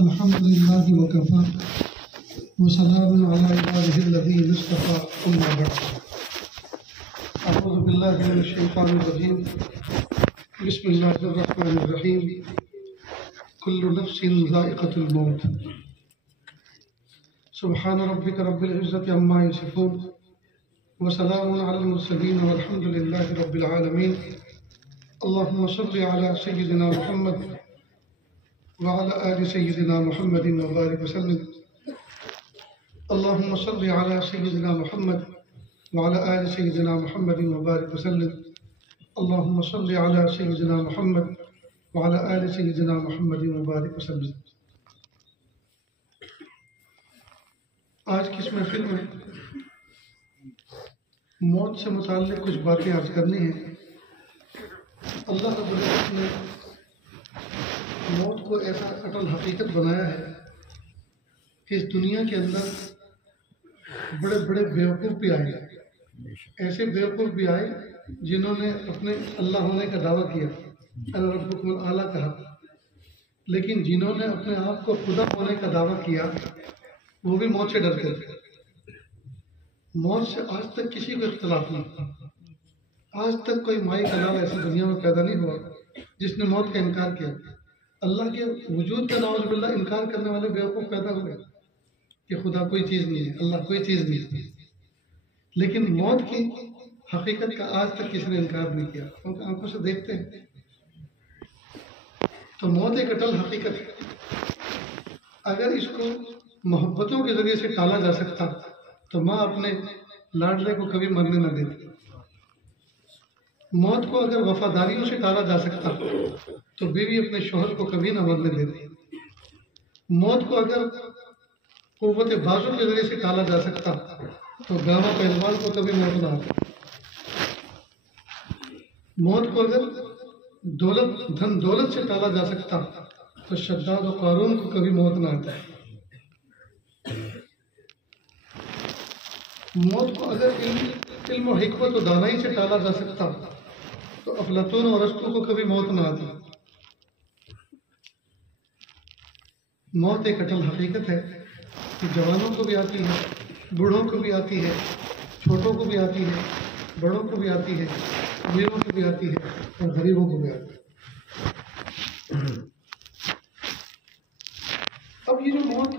الحمد لله وكفى وسلام على عباده الذين اصطفى أما بعد أعوذ بالله من الشيطان الرجيم بسم الله الرحمن الرحيم كل نفس ذائقة الموت سبحان ربك رب العزة عما يصفون وسلام على المرسلين والحمد لله رب العالمين اللهم صل على سيدنا محمد وعلى آل سيدنا محمد وبارك وسلم اللهم صل على سيدنا محمد وعلى آل سيدنا محمد وبارك وسلم اللهم صل على سيدنا محمد وعلى آل سيدنا محمد وبارك وسلم. آج کی اس محفل میں موت سے متعلق کچھ باتیں عرض کرنی ہیں. اللہ رب العزت نے موت کو ایسا اٹل حقیقت بنایا ہے کہ اس دنیا کے اندر بڑے بڑے بیوقوف بھی آئے, ایسے بیوقوف بھی آئے جنہوں نے اپنے اللہ ہونے کا دعویٰ کیا, انا ربکم الاعلیٰ کہا, لیکن جنہوں نے اپنے آپ کو خدا ہونے کا دعویٰ کیا وہ بھی موت سے ڈرتے تھے. موت سے آج تک کسی کو اختلاف نہیں, آج تک کوئی مائی کا لال ایسی دنیا میں پیدا نہیں ہوا جس نے موت کا انکار کیا. اللہ کے وجود کا نعوذ باللہ انکار کرنے والے بیوقوف پیدا ہوئے کہ خدا کوئی چیز نہیں ہے, اللہ کوئی چیز نہیں ہے, لیکن موت کی حقیقت کا آج تک کسی نے انکار نہیں کیا. ان کی آنکھوں سے دیکھتے ہیں تو موت ایک اٹل حقیقت ہے. اگر اس کو محبتوں کے ذریعے سے ٹالا جا سکتا تو ماں اپنے لاڈلے کو کبھی مرنے نہ دیتی. موت کو اگر وفاداریوں سے ٹالا جا سکتا تو بیوی اپنے شوہر کو کبھی نہ مرنے دیتی. موت کو اگر قوت بازو کے ذریعے سے ٹالا جا سکتا تو گاما پہلوان کو کبھی موت نہ آتی. موت کو اگر دھن دولت سے ٹالا جا سکتا تو شداد و قارون کو کبھی موت نہ آتا. موت کو اگر علم و حکمت و دانائی سے ٹالا جا سکتا تو افلاطون اور ارسطو کو کبھی موت نہ آتی. موت ایک اٹل حقیقت ہے کہ جوانوں کو بھی آتی ہے, بوڑھوں کو بھی آتی ہے, چھوٹوں کو بھی آتی ہے, بڑوں کو بھی آتی ہے, امیروں کو بھی آتی ہے اور غریبوں کو بھی آتی ہے. اب یہ جو موت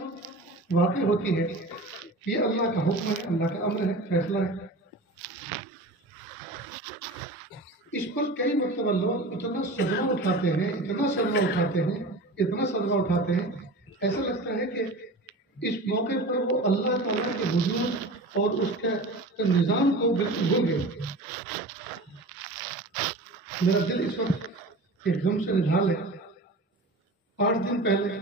واقع ہوتی ہے یہ اللہ کا حکم ہے, اللہ کا امر ہے, فیصلہ ہے. اس پر کئی مرتبہ لوگ اتنا صدمہ اٹھاتے ہیں, اتنا صدمہ اٹھاتے ہیں, ایسا لگتا ہے کہ اس موقع پر وہ اللہ تعالیٰ کے وجود اور اس کے نظام کو بالکل بھول گئے. میرا دل اس وقت ایک غم سے نڈھال ہے. 8 دن پہلے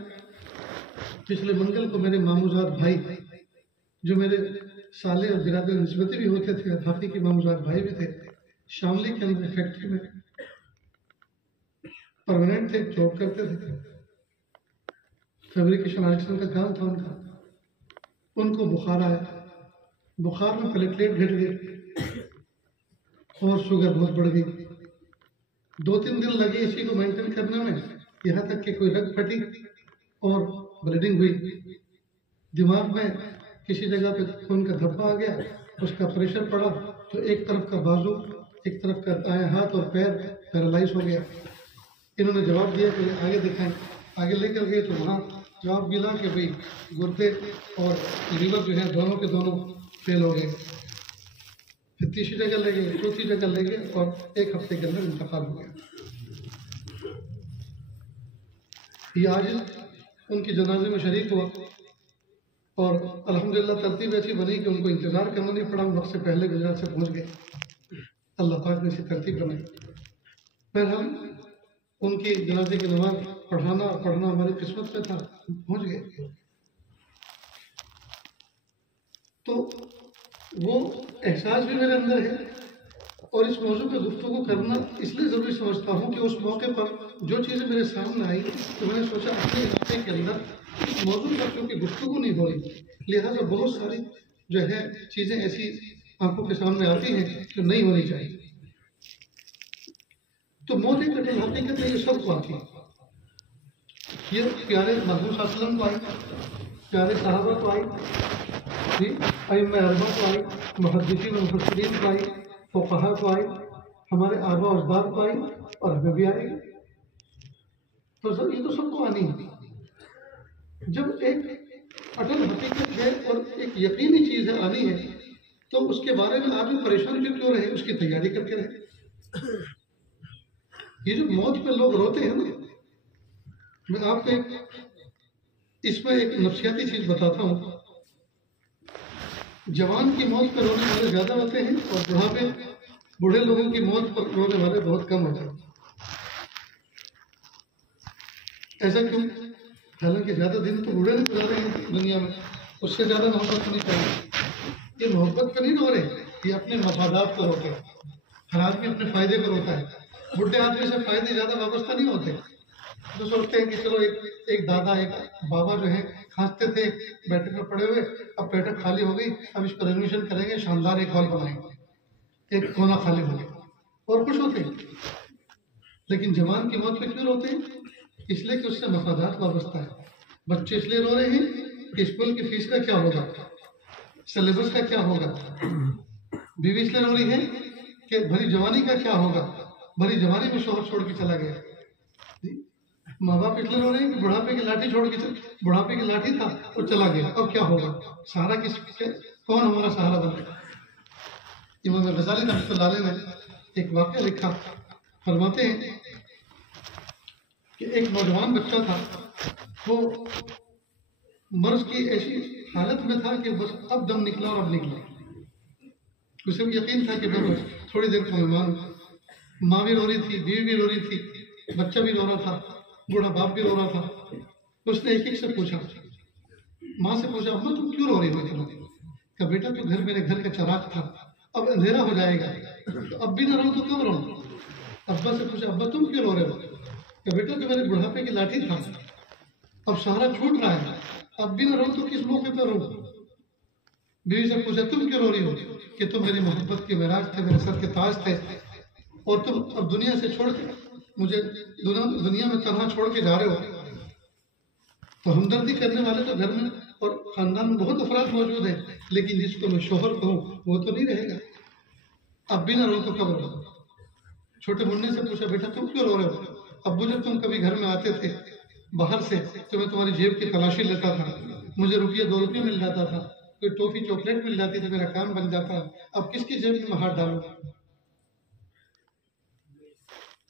پچھلے منگل کو میرے ماموزاد بھائی جو میرے سالے اور برادر نسبتی بھی ہوتے تھے, حقیقی ماموزاد بھائی بھی تھے, شاملی کے اندر فیکٹری میں پرماننٹ تھے, جاب کرتے تھے, فیبریکیشن آرٹسن کا کام تھا ان کا. ان کو بخار آیا, بخار میں پلیٹلیٹ گھٹ گئے اور شوگر بہت بڑھ گئی. 2-3 دن لگے اسی کو مینٹین کرنے میں, یہاں تک کہ کوئی رگ پھٹی اور بلیڈنگ ہوئی. دماغ میں کسی جگہ پہ خون کا دھبا آ گیا, اس کا پریشر پڑا تو ایک طرف کا بازو, ایک طرف کا ہاتھ اور پیر پیرالائز ہو گیا. انہوں نے جواب دیا کہ آگے دکھائیں. آگے لے کر گئے تو وہاں جواب ملا کہ بھئی گردے اور لیور جو ہیں دونوں کے دونوں فیل ہو گئے. پھر تیسری جگہ لے گئے, چوتھی جگہ لے گئے اور 1 ہفتے کے اندر انتقال ہو گیا. یہ آج ان کی جنازے میں شریک ہوا اور الحمدللہ ترتیب ایسی بنی کہ ان کو انتظار کرنا نہیں پڑا, وقت سے پہلے گجرات سے پہنچ گئے. اللہ پاک نے اسی ترتیب بنائی. پھر ہم ان کی جنازے کی نماز پڑھنا ہماری قسمت میں تھا, پہنچ گئے. تو وہ احساس بھی میرے اندر ہے اور اس موضوع پہ گفتگو کرنا اس لیے ضروری سمجھتا ہوں کہ اس موقع پر جو چیزیں میرے سامنے آئی تو میں نے سوچا اپنے علاقے کے اندر اس موضوع پر کیونکہ گفتگو نہیں ہو رہی, لہٰذا بہت ساری جو ہے چیزیں ایسی آنکھوں کے سامنے آتی ہیں جو نہیں ہونی چاہیے. تو موت ایک اٹل حقیقت ہے, یہ سب کو آتی ہے. یہ پیارے محبوب صلی اللہ علیہ وسلم کو آئی، پیارے صحابہ کو آئی، ائمہ اربعہ کو آئی، محدثین و مفسرین کو آئی، فقہا کو آئی، ہمارے آباء و اجداد کو آئی، اور ہمیں بھی آئے گی۔ تو یہ تو سب کو آنی ہے۔ جب ایک اٹل حقیقت ہے اور ایک یقینی چیز ہے، آنی ہے، تو اس کے بارے میں آدمی پریشان کیوں رہے؟ اس کی تیاری کر کے رہے۔ یہ جو موت پہ لوگ روتے ہیں نا، میں آپ کو اس میں ایک نفسیاتی چیز بتاتا ہوں۔ جوان کی موت پہ رونے والے زیادہ ہوتے ہیں، اور بوڑھے لوگوں کی موت پر رونے والے بہت کم ہوتے ہیں۔ ایسا کیوں؟ حالانکہ زیادہ دن تو بوڑھے نہیں گزارے ہیں دنیا میں، اس سے زیادہ محبت ہونی چاہیے۔ یہ محبت پہ نہیں رو رہے، یہ اپنے مفادات کو روتے ہیں۔ ہر آدمی اپنے فائدے کو روتا ہے۔ بڈھے آدمی سے فائدے زیادہ وابستہ نہیں ہوتے، تو سوچتے ہیں کہ چلو ایک دادا ایک بابا جو ہے کھانستے تھے بیٹھک میں پڑے ہوئے، اب بیٹھک خالی ہو گئی، اب اس کو رینوویشن کریں گے، شاندار ایک ہال بنائیں گے، ایک کونا خالی ہو گیا، اور خوش ہوتے ہیں۔ لیکن جوان کی موت پہ کیوں روتے ہیں؟ اس لیے کہ اس سے مفادات وابستہ ہے۔ بچے اس لیے رو رہے ہیں کہ اسکول کی فیس کا کیا ہوگا، سلیبس کا کیا ہوگا۔ بیوی اس لیے رو رہی ہے کہ بھری جوانی کا کیا ہوگا، بھری جوانی میں شوہر چھوڑ کے چلا گیا۔ ماں باپ اس لیے رو رہے ہیں کہ بڑھاپے کی لاٹھی چھوڑ کے بڑھاپے کی لاٹھی تھا وہ چلا گیا، اب کیا ہوگا، سہارا کون ہمارا سہارا بنے گا۔ امام غزالی رحمۃ اللہ علیہ نے ایک واقعہ لکھا، فرماتے ہیں کہ ایک نوجوان بچہ تھا، وہ مرض کی ایسی حالت میں تھا کہ بس اب دم نکلا اور اب نکلا۔ اسے بھی یقین تھا کہ میں تھوڑی دیر کو مہمان ہوں۔ ماں بھی رو رہی تھی، بیوی بھی رو رہی تھی، بچہ بھی رو رہا تھا، بوڑھا باپ بھی رو رہا تھا۔ اس نے ایک سے پوچھا، ماں سے پوچھا، اماں تم کیوں رو رہی ہو؟ کہ بیٹا تو گھر میرے گھر کا چراغ تھا، اب اندھیرا ہو جائے گا، تو اب بھی نہ رو تو کب رو؟ ابا سے پوچھا، ابا تم کیوں رو رہے ہو؟ کہ بیٹا تو میرے بڑھاپے کی لاٹھی تھا، اب سہارا چھوٹ رہا ہے، اب بھی نہ رو تو کس موقع پہ رو؟ بیوی سے پوچھا، تم کیوں رو رہی ہو؟ کہ تم میری محبت کے معراج تھے، میرے سر کے تاج تھے، اور تم اب دنیا سے چھوڑ کے مجھے دنیا میں تنہا چھوڑ کے جا رہے ہو۔ تو ہمدردی کرنے والے تو گھر میں اور خاندان میں بہت افراد موجود ہیں، لیکن جس کو میں شوہر کہوں وہ تو نہیں رہے گا۔ اب بھی نہ رو تو کب رو؟ چھوٹے منع سے پوچھا، بیٹا تم کیوں رو رہے ہو؟ ابو جب تم کبھی گھر میں آتے تھے باہر سے تو میں تمہاری جیب کی تلاشی لیتا تھا، مجھے روپیہ 2 روپیہ مل جاتا تھا، کوئی ٹوفی چاکلیٹ مل جاتی تھی، میرا کام بن جاتا۔ اب کس کی جیب میں ہاتھ ڈالوں؟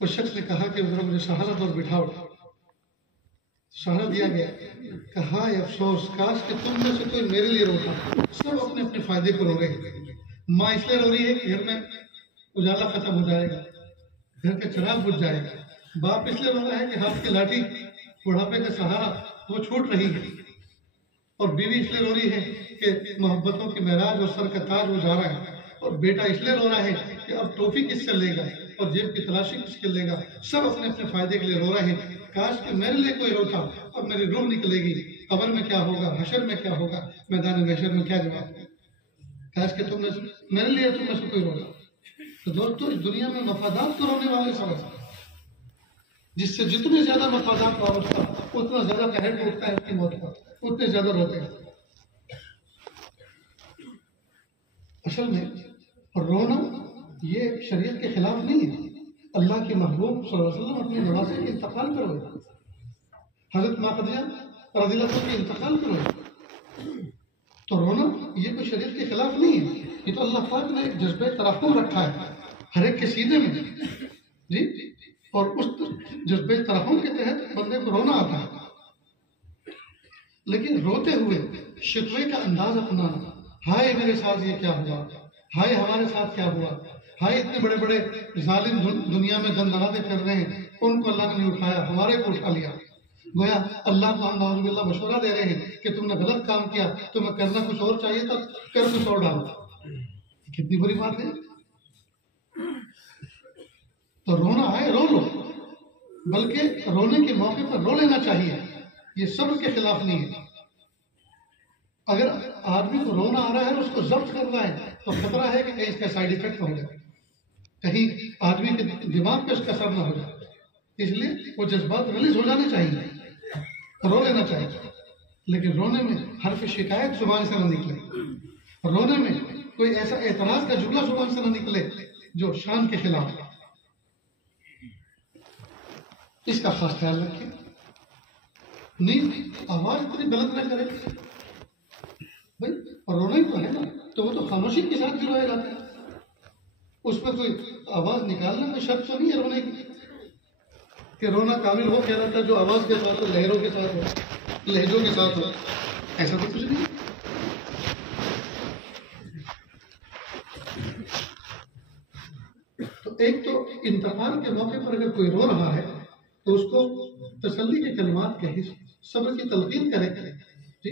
اس شخص نے کہا کہ ذرا مجھے سہارا دو اور بٹھاؤ۔ سہارا دیا گیا، کہا افسوس کاش کہ تم میں سے کوئی میرے لیے روتا۔ سب اپنے اپنے فائدے کو رو رہے ہیں۔ ماں اس لیے رو رہی ہے کہ گھر میں اجالا ختم ہو جائے گا، گھر کا چراغ بجھ جائے گا۔ باپ اس لیے رو رہا ہے کہ ہاتھ کی لاٹھی بڑھاپے کا سہارا وہ چھوٹ رہی ہے، اور بیوی اس لیے رو رہی ہے کہ محبتوں کی معراج اور سر کا تاج وہ جا رہا ہے، اور بیٹا اس لیے رو رہا ہے کہ اب ٹوفی کس سے لے گا اور جیب کی تلاشی کس کے لے گا۔ سب اپنے اپنے فائدے کے لیے رو رہے ہیں۔ کاش کہ میرے لیے کوئی روتا، اب میری روح نکلے گی، قبر میں کیا ہوگا، حشر میں کیا ہوگا، میدان محشر میں کیا جواب۔ کاش کہ تم نے میرے لیے تم میں سے کوئی روتا۔ تو دوستو اس دنیا میں مفادات تو رونے والے سب ہیں، جس سے جتنے زیادہ مفادات وابستہ اتنا زیادہ قہر ٹوٹتا ہے اس کی موت پر، اتنے زیادہ روتے ہیں۔ اصل میں رونا یہ شریعت کے خلاف نہیں ہے۔ اللہ کے محبوب صلی اللہ علیہ وسلم اپنے نواسے کے انتقال پر ہوئے، حضرت ماں خدیجہ رضی اللہ عنہا کے انتقال پر ہوئے، تو رونا یہ کوئی شریعت کے خلاف نہیں ہے۔ یہ تو اللہ پاک نے ایک جذبہ ترحم رکھا ہے ہر ایک کے سینے میں، جی، اور اس جذبہ ترحم کے تحت بندے کو رونا آتا ہے۔ لیکن روتے ہوئے شکوے کا انداز اپنانا، ہائے میرے ساتھ یہ کیا ہوا، ہائے ہمارے ساتھ کیا ہوا، ہائے اتنے بڑے بڑے ظالم دنیا میں دندناتے پھر رہے ہیں، ان کو اللہ نے نہیں اٹھایا، ہمارے کو اٹھا لیا۔ گویا اللہ کو ہم نعوذ باللہ مشورہ دے رہے ہیں کہ تم نے غلط کام کیا، تمہیں کرنا کچھ اور چاہیے تھا، کر کچھ اور ڈالو۔ کتنی بری بات ہے۔ تو رونا آئے رو لو، بلکہ رونے کے موقع پر رو لینا چاہیے، یہ صبر کے خلاف نہیں ہے۔ اگر آدمی کو رونا آ رہا ہے اور اس کو ضبط کر رہا ہے تو خطرہ ہے کہ کہیں اس کا سائیڈ افیکٹ ہو جائے، کہیں آدمی کے دماغ پہ اس کا اثر نہ ہو جائے، اس لیے وہ جذبات ریلیز ہو جانے چاہیے۔ رو لینا چاہیے، لیکن رونے میں حرف شکایت زبان سے نہ نکلے، رونے میں کوئی ایسا اعتراض کا جملہ زبان سے نہ نکلے جو شان کے خلاف ہے۔ اس کا خاص خیال رکھیں۔ نیند آواز اتنی بلند نہ کرے بھائی، رونا ہی تو ہے نا، تو وہ تو خاموشی کے ساتھ رویا جاتا ہے، اس میں کوئی آواز نکالنا میں شرط تو نہیں ہے رونے کی، کہ رونا کامل وہ کہلاتا ہے جو آواز کے ساتھ ہو، لہروں کے ساتھ ہو، لہجوں کے ساتھ ہو، ایسا تو کچھ نہیں۔ تو ایک تو انتقال کے موقع پر اگر کوئی رو رہا ہے تو اس کو تسلی کے کلمات کہے، صبر کی تلقین کرے جی،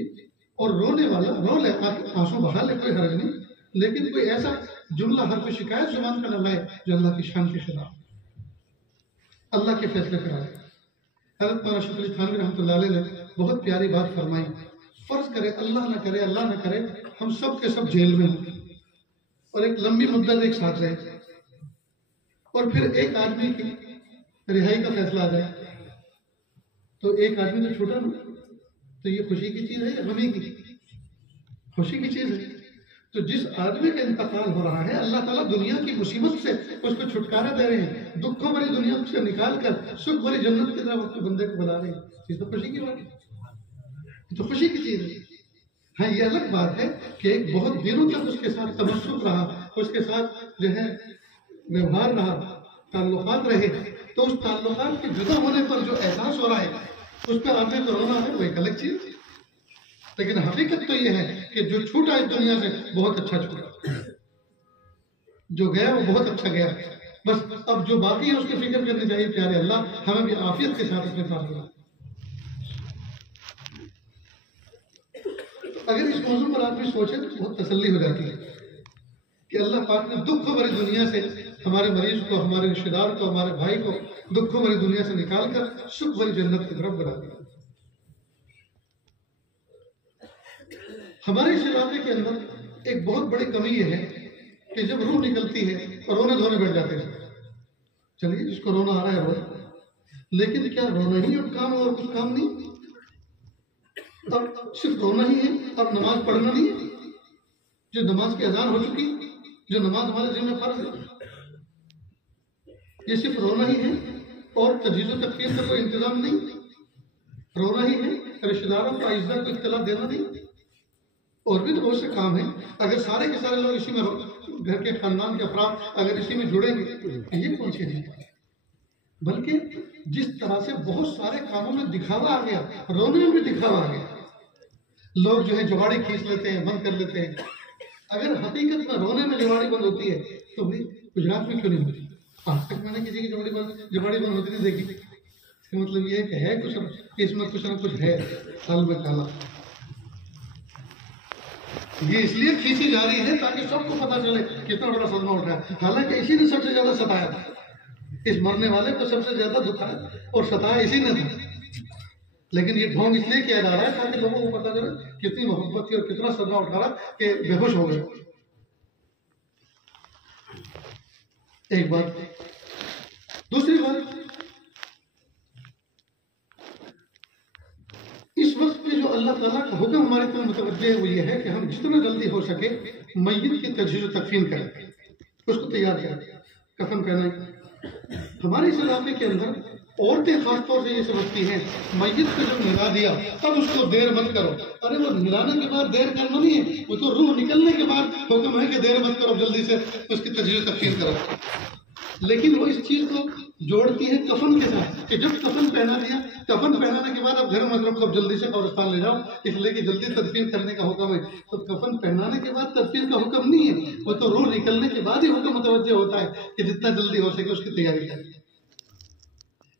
اور رونے والا رو لے، آنسو بہا لے، کوئی حرج نہیں، لیکن کوئی ایسا جملہ حرف شکایت زبان کا نہ لائے جو اللہ کی شان کے خلاف، اللہ کے فیصلے پر آئے۔ حضرت مولانا اشرف علی تھانوی رحمۃ اللہ علیہ نے بہت پیاری بات فرمائی، فرض کرے اللہ نہ کرے ہم سب کے سب جیل میں ہوں اور ایک لمبی مدت ایک ساتھ رہے، اور پھر ایک آدمی کی رہائی کا فیصلہ آ جائے، تو ایک آدمی تو چھوٹا نا، تو یہ خوشی کی چیز ہے یا غمی کی؟ خوشی کی چیز ہے۔ تو جس آدمی کا انتقال ہو رہا ہے، اللہ تعالیٰ دنیا کی مصیبت سے اس کو چھٹکارا دے رہے ہیں، دکھوں بھری دنیا سے نکال کر سکھ بھری جنت کی طرف اپنے بندے کو بلا رہے ہیں، یہ تو خوشی کی بات ہے، یہ تو خوشی کی چیز ہے۔ ہاں یہ الگ بات ہے کہ ایک بہت دنوں تک اس کے ساتھ تمسک رہا، اس کے ساتھ جو ہے ویوہار رہا، تعلقات رہے، تو اس تعلقات کے جدا ہونے پر جو احساس ہو رہا ہے اس پر آدمی کو رونا ہے، وہ ایک الگ چیز۔ لیکن حقیقت تو یہ ہے کہ جو چھوٹا اس دنیا سے بہت اچھا چھوٹا، جو گیا وہ بہت اچھا گیا، بس اب جو باقی ہے اس کی فکر کرنی چاہیے۔ پیارے اللہ ہمیں بھی عافیت کے ساتھ اپنے ساتھ رکھنا۔ اگر اس موضوع پر آدمی سوچے تو بہت تسلی ہو جاتی ہے کہ اللہ پاک نے دکھ بھری دنیا سے ہمارے مریض کو، ہمارے رشتے دار کو، ہمارے بھائی کو دکھ بھری دنیا سے نکال کر سکھ بھری جنت کی طرف بڑھا دیا۔ ہمارے اس علاقے کے اندر ایک بہت بڑی کمی یہ ہے کہ جب روح نکلتی ہے تو رونے دھونے بیٹھ جاتے ہیں۔ چلیے جس کو رونا آ رہا ہے رونا، لیکن کیا رونا ہی اب کام اور کچھ کام نہیں؟ اب صرف رونا ہی ہے، اب نماز پڑھنا نہیں ہے؟ جو نماز کی اذان ہو چکی، جو نماز ہمارے ذمہ فرض ہے، یہ صرف رونا ہی ہے اور تجہیز و تکفیر کا کوئی انتظام نہیں؟ رونا ہی ہے، رشتے داروں کو اعزاء کو اطلاع دینا نہیں؟ اور بھی تو بہت سے کام ہیں۔ اگر سارے کے سارے لوگ اسی میں، گھر کے خاندان کے افراد اگر اسی میں جڑیں گے، یہ کون سی چیز ہے؟ بلکہ جس طرح سے بہت سارے کاموں میں دکھاوا آ گیا، رونے میں بھی دکھاوا آ گیا، لوگ جو ہے جواڑی کھینچ لیتے ہیں، بند کر لیتے ہیں۔ اگر حقیقت میں رونے میں جواڑی بند ہوتی ہے تو بھی گجرات میں کیوں نہیں ہوتی؟ آج تک میں نے کسی کی جواڑی بند ہوتی نہیں دیکھی۔ اس کا مطلب یہ ہے کہ ہے کچھ، اس میں کچھ نہ کچھ ہے، حل میں کالا۔ یہ اس لیے کھینچی جا رہی ہے تاکہ سب کو پتا چلے کتنا بڑا صدمہ اٹھا ہے، حالانکہ اسی نے سب سے زیادہ ستایا تھا، اس مرنے والے کو سب سے زیادہ دکھایا اور ستایا اسی نے تھا۔ لیکن یہ ڈھونگ اس لیے کیا جا رہا ہے تاکہ لوگوں کو پتا چلے کتنی محبت تھی اور کتنا صدمہ اٹھا رہا کہ بے ہوش ہو گئے۔ ایک بات۔ دوسری بات، اس وقت پہ جو اللہ تعالیٰ کا حکم ہماری طرف متوجہ ہے وہ یہ ہے کہ ہم جتنا جلدی ہو سکے میت کی تجہیز و تکفین کریں، اس کو تیار کریں، کفن پہنائیں۔ ہمارے اس علاقے کے اندر عورتیں خاص طور سے یہ سمجھتی ہیں میت کو جب نہلا دیا تب اس کو دیر مت کرو۔ ارے وہ نہلانے کے بعد دیر کرنا نہیں ہے، وہ تو روح نکلنے کے بعد حکم ہے کہ دیر مت کرو، جلدی سے اس کی تجہیز و تکفین کرو۔ لیکن وہ اس چیز کو جوڑتی ہے کفن کے ساتھ کہ جب کفن پہنا دیا، کفن پہنانے کے بعد اب گھر مت رکھو، اب جلدی سے قبرستان لے جاؤ، اس لیے کہ جلدی تدفین کرنے کا حکم ہے۔ تو کفن پہنانے کے بعد تدفین کا حکم نہیں ہے، وہ تو روح نکلنے کے بعد ہی حکم متوجہ ہوتا ہے کہ جتنا جلدی ہو سکے اس کی تیاری کریں۔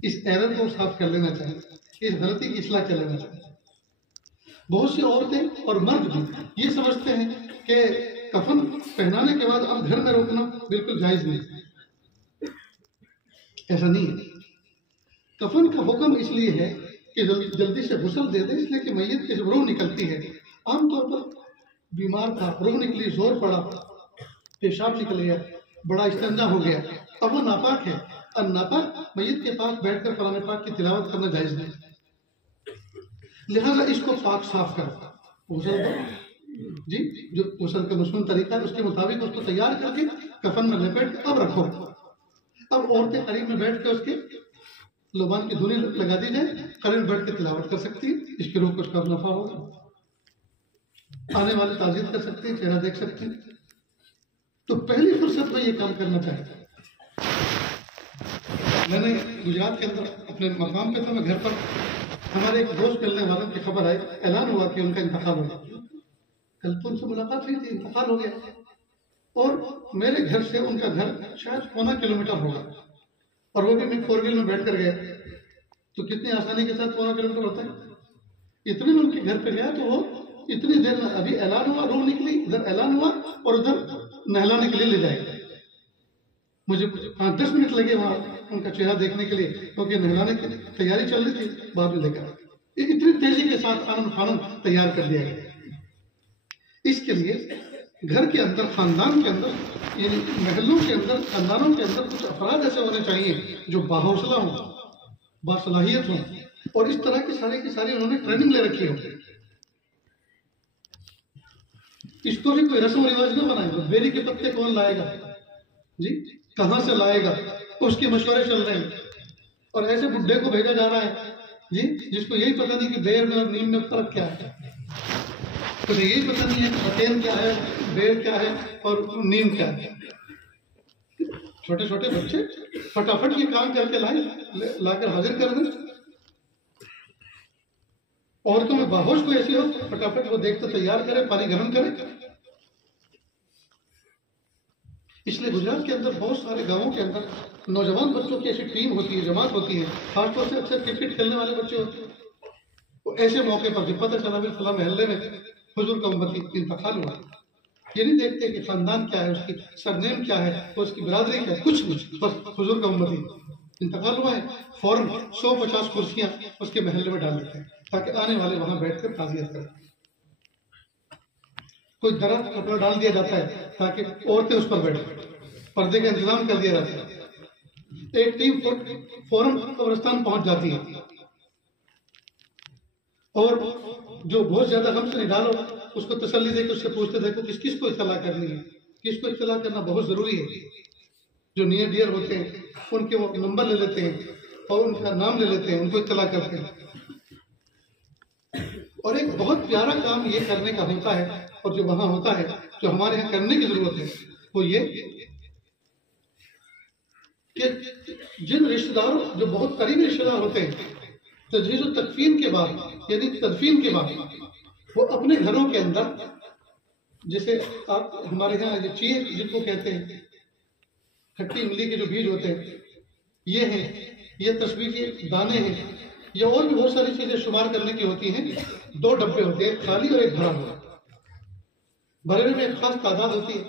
اس ایرر کو صاف کر لینا چاہیے، اس غلطی کی اصلاح کر لینا چاہیے۔ بہت سی عورتیں اور مرد بھی یہ سمجھتے ہیں کہ کفن پہنانے کے بعد اب گھر میں روکنا بالکل جائز نہیں، ایسا نہیں ہے۔ کفن کا حکم اس لیے ہے کہ جلدی سے غسل دے دیں، اس لیے کہ میت کی جب روح نکلتی ہے، عام طور پر بیمار تھا، روح نکلی، زور پڑا، پیشاب نکل گیا، بڑا استنجا ہو گیا، اب وہ ناپاک ہے، اور ناپاک میت کے پاس بیٹھ کر قرآن پاک کی تلاوت کرنا جائز نہیں۔ لہذا اس کو پاک صاف کر غسل جی جو غسل کا مصنون طریقہ ہے اس کے مطابق اس کو تیار کر کے کفن میں لپیٹ کے اب رکھو. اب عورتیں قریب میں بیٹھ کے اس کے لبان کی دھولی لگا دی جائے, قریب بیٹھ کے تلاوت کر سکتی ہے, اس کی روح کو اس کا نفع ہوگا. آنے والے تعزیت کر سکتے ہیں, چہرہ دیکھ سکتے ہیں. تو پہلی فرصت میں یہ کام کرنا چاہتا ہوں. میں نے گجرات کے اندر اپنے مقام پہ تھا, میں گھر پر ہمارے ایک دوست ملنے والوں کی خبر آئی, اعلان ہوا کہ ان کا انتقال ہو گیا. کل تو ان سے ملاقات ہوئی تھی, انتقال ہو گیا. اور میرے گھر سے ان کا گھر شاید 1.25 کلومیٹر ہوگا, اور وہ بھی میں 4 ویل میں بیٹھ کر گیا. تو کتنی آسانی کے ساتھ 1.25 کلومیٹر ہوتا ہے. اتنے میں ان کے گھر پہ گیا تو وہ اتنی دیر میں ابھی اعلان ہوا, روح نکلی, ادھر اعلان ہوا اور ادھر نہلانے کے لیے لے جائے. مجھے 10 منٹ لگے وہاں ان کا چہرہ دیکھنے کے لیے, کیونکہ نہلانے کی تیاری چل رہی تھی. بعد میں لے کر اتنی تیزی کے ساتھ خانم تیار کر دیا گیا. اس کے لیے گھر کے اندر, خاندان کے اندر, یعنی محلوں کے اندر, خاندانوں کے اندر کچھ افراد ایسے ہونے چاہیے جو باحوصلہ ہوں, باصلاحیت ہوں, اور اس طرح کی ساری انہوں نے ٹریننگ لے رکھی ہو. اس کو بھی کوئی رسم و رواج نہ بنائے. بیری کے پتے کون لائے گا جی, کہاں سے لائے گا, اس کے مشورے چل رہے ہیں. اور ایسے بڈھے کو بھیجا جا رہا ہے جی جس کو یہی پتہ نہیں کہ بیر میں اور نیم میں فرق کیا ہے. تو یہی پتہ نہیں ہے کہ پتین کیا ہے, بیر کیا ہے اور نیم کیا ہے. چھوٹے چھوٹے بچے فٹافٹ یہ کام کر کے لا کر حاضر کر دیں. عورتوں میں باہوش کوئی ایسی ہو فٹافٹ وہ دیکھتے تیار کرے, پانی گرم کرے. اس لیے گجرات کے اندر بہت سارے گاؤں کے اندر نوجوان بچوں کی ایسی ٹیم ہوتی ہے, جماعت ہوتی ہے, خاص طور سے اکثر کرکٹ کھیلنے والے بچے ہوتے ہیں. وہ ایسے موقع پر جب پتہ چلا بھی فلاں محلے میں حضور کا امتی انتقال ہوا, یہ نہیں دیکھتے کہ خاندان کیا ہے, اس کی سرنیم کیا ہے, اور اس کی برادری کیا ہے, کچھ نہیں, بس حضور کا امتی انتقال ہوا ہے, فوراً 150 کرسیاں اس کے محلے میں ڈال دیتے ہیں تاکہ آنے والے وہاں بیٹھ کر تعزیت کریں. کوئی درخت کپڑا ڈال دیا جاتا ہے تاکہ عورتیں اس پر بیٹھیں, پردے کا انتظام کر دیا جاتا ہے. ایک ٹیم فوراً قبرستان پہنچ جاتی ہے, اور جو بہت زیادہ غم سے نکالو اس کو تسلی دے کے اس سے پوچھتے دیکھو کس کس کو اطلاع کرنی ہے. کس کو اطلاع کرنا بہت ضروری ہے. جو نیئر ڈیئر ہوتے ہیں ان کے وہ نمبر لے لیتے ہیں اور ان کا نام لے لیتے ہیں, ان کو اطلاع کرتے ہیں. اور ایک بہت پیارا کام یہ کرنے کا ہوتا ہے, اور جو وہاں ہوتا ہے, جو ہمارے یہاں کرنے کی ضرورت ہے, وہ یہ کہ جن رشتہ داروں جو بہت قریبی رشتہ دار ہوتے ہیں, تجہیز و تکفین کے بعد یعنی تدفین کے بعد وہ اپنے گھروں کے اندر, جیسے آپ ہمارے یہاں یہ چیز جن کو کہتے ہیں, کھٹی املی کے جو بیج ہوتے ہیں, یہ ہیں, یہ تصویر کے دانے ہیں, یا اور بھی بہت ساری چیزیں شمار کرنے کی ہوتی ہیں. 2 ڈبے ہوتے ہیں, ایک خالی اور ایک بھرا ہوا. بھرے میں ایک خاص تعداد ہوتی ہے,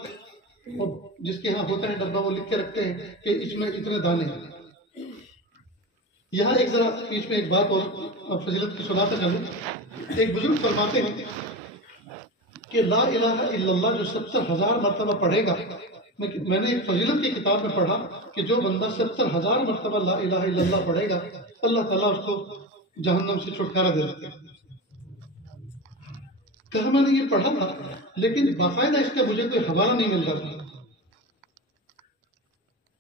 اور جس کے ہاں ہوتا ہے ڈبہ وہ لکھ کے رکھتے ہیں کہ اس میں اتنے دانے ہیں. یہاں ایک ذرا بیچ میں ایک بات اور فضیلت کی سناتا چلوں. ایک بزرگ فرماتے ہیں کہ لا الہ الا اللہ جو 70,000 مرتبہ پڑھے گا, میں نے ایک فضیلت کی کتاب میں پڑھا کہ جو بندہ 70,000 مرتبہ لا الہ الا اللہ پڑھے گا, اللہ تعالیٰ اس کو جہنم سے چھٹکارا دے دیتے ہیں. کہا میں نے یہ پڑھا تھا, لیکن باقاعدہ اس کا مجھے کوئی حوالہ نہیں مل رہا تھا.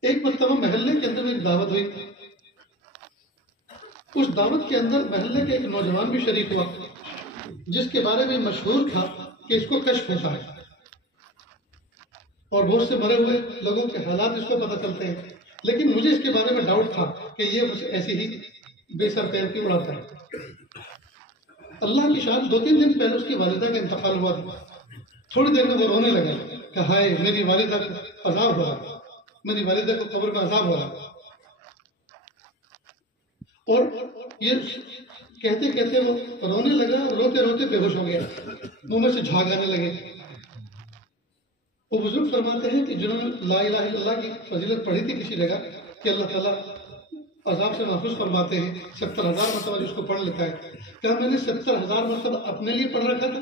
ایک مرتبہ محلے کے اندر ایک دعوت ہوئی. اس دعوت کے اندر محلے کے ایک نوجوان بھی شریک ہوا, جس کے بارے میں مشہور تھا کہ اس کو کشف ہوتا ہے, اور بہت سے مرے ہوئے لوگوں کے حالات اس کو پتہ چلتے ہیں. لیکن مجھے اس کے بارے میں ڈاؤٹ تھا کہ یہ ایسی ہی بے سر پیر کی اڑاتا ہے. اللہ کی شان 2-3 دن پہلے اس کی والدہ کا انتقال ہوا تھا. تھوڑی دیر میں وہ رونے لگا کہ ہائے میری والدہ کو عذاب ہو رہا, میری والدہ کو قبر میں عذاب ہو رہا. اور یہ کہتے کہتے وہ رونے لگا, روتے روتے بے ہوش ہو گیا, منہ میں سے جھاگ آنے لگے. وہ بزرگ فرماتے ہیں کہ جنہوں نے لا الہ الا اللہ کی فضیلت پڑھی تھی کسی جگہ کہ اللہ تعالیٰ عذاب سے محفوظ فرماتے ہیں, 70,000 مرتبہ جس کو پڑھ لیتا ہے. کیا میں نے 70,000 مرتبہ اپنے لیے پڑھ رکھا تھا,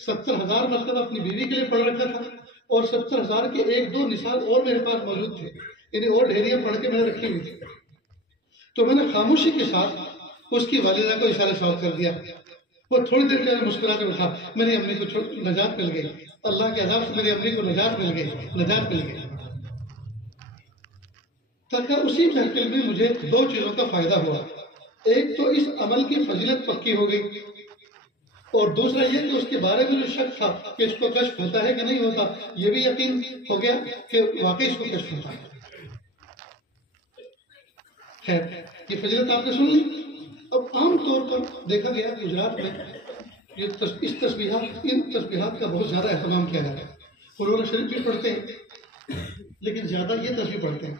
70,000 مرتبہ اپنی بیوی کے لیے پڑھ رکھا تھا, اور 70,000 کے 1-2 نصاب اور میرے پاس موجود تھے, یعنی اور ڈھیریاں پڑھ کے میں نے رکھی ہوئی تھی. تو میں نے خاموشی کے ساتھ اس کی والدہ کو اشارہ صاف کر دیا وہ تھوڑی دیر کے لیے مسکرا کے اٹھا، میری امی کو نجات مل گئی، اللہ کے عذاب سے میری امی کو نجات مل گئی، نجات مل گئی۔ تاکہ اسی محفل میں مجھے دو چیزوں کا فائدہ ہوا، ایک تو اس عمل کی فضیلت پکی ہو گئی، اور دوسرا یہ کہ اس کے بارے میں جو شک تھا کہ اس کو کشف ہوتا ہے کہ نہیں ہوتا، یہ بھی یقین ہو گیا کہ واقعی اس کو کشف ہوتا ہے۔ خیر، یہ فضیلت آپ نے سن لی۔ اب عام طور پر دیکھا گیا گجرات میں ان تسبیحات کا بہت زیادہ اہتمام کیا جاتا ہے۔ قرآن شریف بھی پڑھتے ہیں لیکن زیادہ یہ تسبیح پڑھتے ہیں۔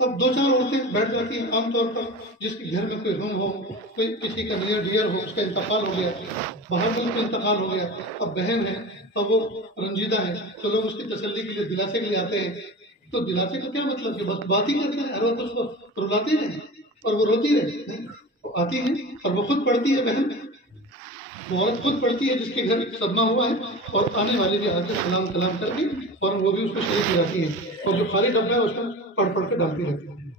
اب دو چار عورتیں بیٹھ جاتی ہیں عام طور پر، جس کے گھر میں کوئی غم ہو، کوئی کسی کا نیئر ڈیئر ہو، اس کا انتقال ہو گیا، باہر ملک میں انتقال ہو گیا، اب بہن ہے، اب وہ رنجیدہ ہے، تو لوگ اس کی تسلی کے لیے دلاسے کے لیے آتے ہیں۔ تو دلاسے کا کیا مطلب کہ بس بات ہی کرتے ہیں، ہر وقت اس کو رلاتے رہے اور وہ روتی رہے؟ نہیں، وہ آتی ہے اور وہ خود پڑھتی ہے، بہن وہ عورت خود پڑھتی ہے جس کے گھر صدمہ ہوا ہے، اور آنے والی بھی آگے سلام کلام کر کے اور وہ بھی اس کو شریک جاتی ہے، اور جو خالی ڈبہ ہے اس میں پڑھ پڑھ کے ڈالتی رہتی ہے،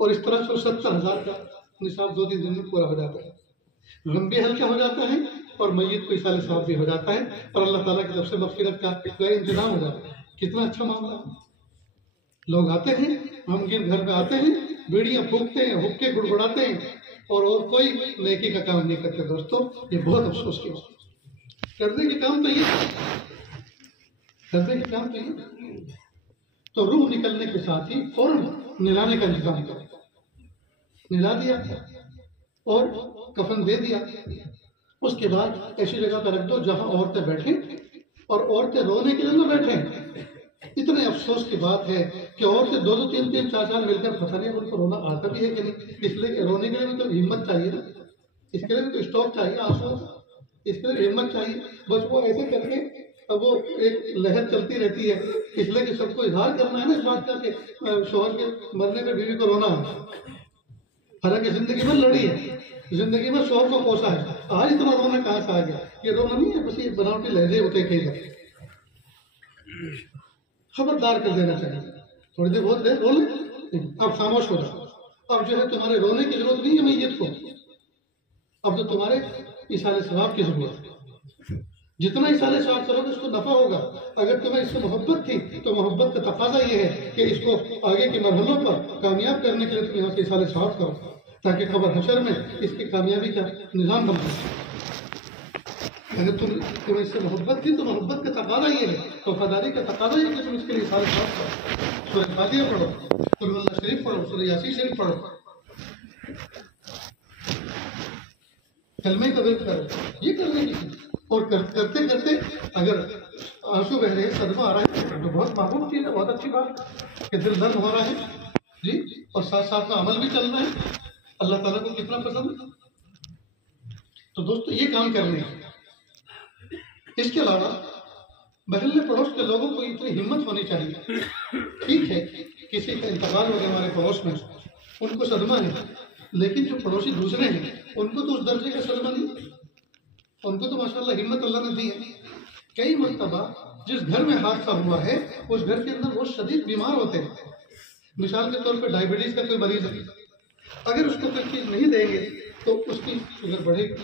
اور اس طرح سے 70,000 کا نصاب 2-3 دن میں پورا ہو جاتا ہے۔ غم بھی ہلکا ہو جاتا ہے اور میت کو ایصال ثواب بھی ہو جاتا ہے، اور اللہ تعالیٰ کی طرف سے مغفرت کا انتظام ہو جاتا ہے۔ کتنا اچھا معاملہ ہے۔ لوگ آتے ہیں، غمگین گھر میں آتے ہیں، بیڑیاں پھونکتے ہیں، حقے گڑگڑاتے ہیں، اور کوئی نیکی کا کام نہیں کرتے۔ دوستو، یہ بہت افسوس کی بات ہے۔ کرنے کے کام تو یہ کرنے کے کام تو یہ تو روح نکلنے کے ساتھ ہی فوراً نلانے کا انتظام کرو۔ نلا دیا اور کفن دے دیا، اس کے بعد ایسی جگہ پہ رکھ دو جہاں عورتیں بیٹھیں، اور عورتیں رونے کے لیے نہ بیٹھیں۔ اتنے افسوس کی بات ہے کہ عورتیں 2-2 3-3 4-4 مل کر پتہ نہیں ان کو رونا آتا بھی ہے کہ نہیں، اس لیے کہ رونے کے لیے بھی تو ہمت چاہیے نا، اس کے لیے بھی تو اسٹاک چاہیے آنسو، اس کے لیے ہمت چاہیے۔ بس وہ ایسے کر کے اب وہ ایک لہر چلتی رہتی ہے، اس لیے کہ سب کو اظہار کرنا ہے نا اس بات کا کہ شوہر کے مرنے پہ بیوی کو رونا ہے۔ حالانکہ زندگی میں لڑی ہے، زندگی میں شوہر کو کوسا ہے، آج اتنا رونا کہاں سے آ گیا؟ یہ رونا نہیں ہے، بس یہ بناوٹی لہجے ہوتے کئی دفعہ۔ خبردار کر دینا چاہیے، تھوڑی دیر بہت دیر رو لیں، اب خاموش ہو جاؤ۔ اب جو ہے تمہارے رونے کی ضرورت نہیں ہے میت کو، اب تو تمہارے ایصال ثواب کی ضرورت ہے۔ جتنا ایصال ثواب کرو گے اس کو نفع ہوگا۔ اگر تمہیں اس سے محبت تھی تو محبت کا تقاضا یہ ہے کہ اس کو آگے کے مرحلوں پر کامیاب کرنے کے لیے تم یہاں سے ایصال ثواب کرو، تاکہ قبر حشر میں اس کی کامیابی کا نظام بن سکے۔ اگر تمہیں اس سے محبت تھی تو محبت کا تقاضا یہ ہے، وفاداری کا تقاضا یہ ہے کہ تم اس کے لیے ایصال ثواب کرو۔ سورہ فاتحہ پڑھو، قل اللہ شریف پڑھو، سورہ یاسین شریف پڑھو، کلمے کا ورد کرو، یہ کرنے کی چیز۔ اور کرتے کرتے اگر آنسو بہ رہے ہیں، صدمہ آ رہا ہے، تو بہت محبوب چیز ہے، بہت اچھی بات ہے کہ دل نرم ہو رہا ہے جی، اور ساتھ ساتھ میں عمل بھی چل رہا ہے۔ اللہ تعالیٰ کو کتنا پسند ہے۔ تو دوستو، یہ کام کرنے ہیں۔ اس کے علاوہ محلے پڑوس کے لوگوں کو اتنی ہمت ہونی چاہیے۔ ٹھیک ہے، کسی کا انتقال ہو گیا ہمارے پڑوس میں، ان کو صدمہ ہے، لیکن جو پڑوسی دوسرے ہیں ان کو تو اس درجے کا صدمہ نہیں، ان کو تو ماشاءاللہ ہمت اللہ نے دی ہے۔ کئی مرتبہ جس گھر میں حادثہ ہوا ہے اس گھر کے اندر وہ شدید بیمار ہوتے ہیں۔ مثال کے طور پہ ڈائبٹیز کا کوئی مریض ہے، اگر اس کو کوئی چیز نہیں دیں گے تو اس کی شوگر بڑھے گی،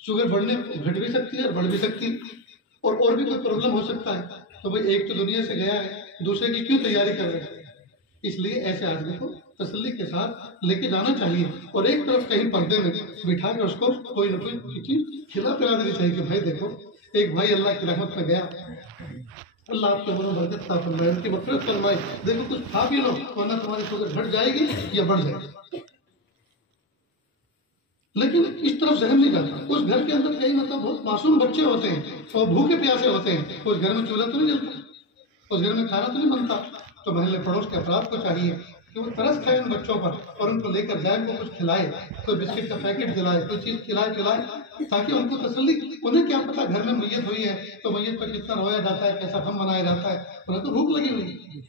شوگر بڑھنے گھٹ بھی سکتی ہے اور بڑھ بھی سکتی ہے، اور بھی کوئی پرابلم ہو سکتا ہے۔ تو بھائی ایک تو دنیا سے گیا ہے، دوسرے کی کیوں تیاری کر رہے ہیں؟ اس لیے ایسے آدمی کو تسلی کے ساتھ لے کے جانا چاہیے، اور ایک طرف کہیں پردے میں بٹھا کے اس کو کوئی نہ کوئی چیز کھلا پلا دینی چاہیے کہ بھائی دیکھو، ایک بھائی اللہ کی رحمت میں گیا، اللہ آپ کے عمر میں برکت عطا فرمائے، ان کی مغفرت فرمائے، دیکھو کچھ کھا پی لو ورنہ تمہاری شوگر گھٹ جائے گی یا بڑھ جائے گی۔ لیکن اس طرف ذہن نہیں جاتا۔ اس گھر کے اندر کئی مطلب بہت معصوم بچے ہوتے ہیں اور بھوکے پیاسے ہوتے ہیں، اس گھر میں چولہا تو نہیں جلتا، اس گھر میں کھانا تو نہیں بنتا۔ تو محلے پڑوس کے افراد کو چاہیے کہ وہ ترس کھائے ان بچوں پر اور ان کو لے کر جائے، ان کو کچھ کھلائے، کوئی بسکٹ کا پیکٹ دلائے، کوئی چیز کھلائے، تاکہ ان کو تسلی۔ انہیں کیا پتا گھر میں میت ہوئی ہے تو میت پر کتنا رویا جاتا ہے، کیسا غم منایا جاتا ہے، انہیں تو بھوک لگی ہوئی۔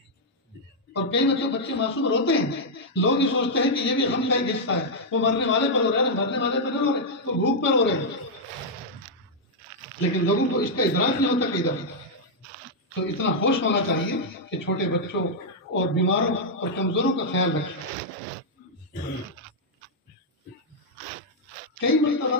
اور کئی مطلب بچے معصوم روتے ہیں، لوگ یہ سوچتے ہیں کہ یہ بھی غم کا ایک حصہ ہے، وہ مرنے والے پر رو رہے ہیں، مرنے والے پر نہ رو رہے، وہ بھوک پر رو رہے ہیں، لیکن لوگوں کو اس کا ادراک نہیں ہوتا کئی دفعہ۔ تو اتنا ہوش ہونا چاہیے کہ چھوٹے بچوں اور بیماروں اور کمزوروں کا خیال رکھیں۔ کئی مرتبہ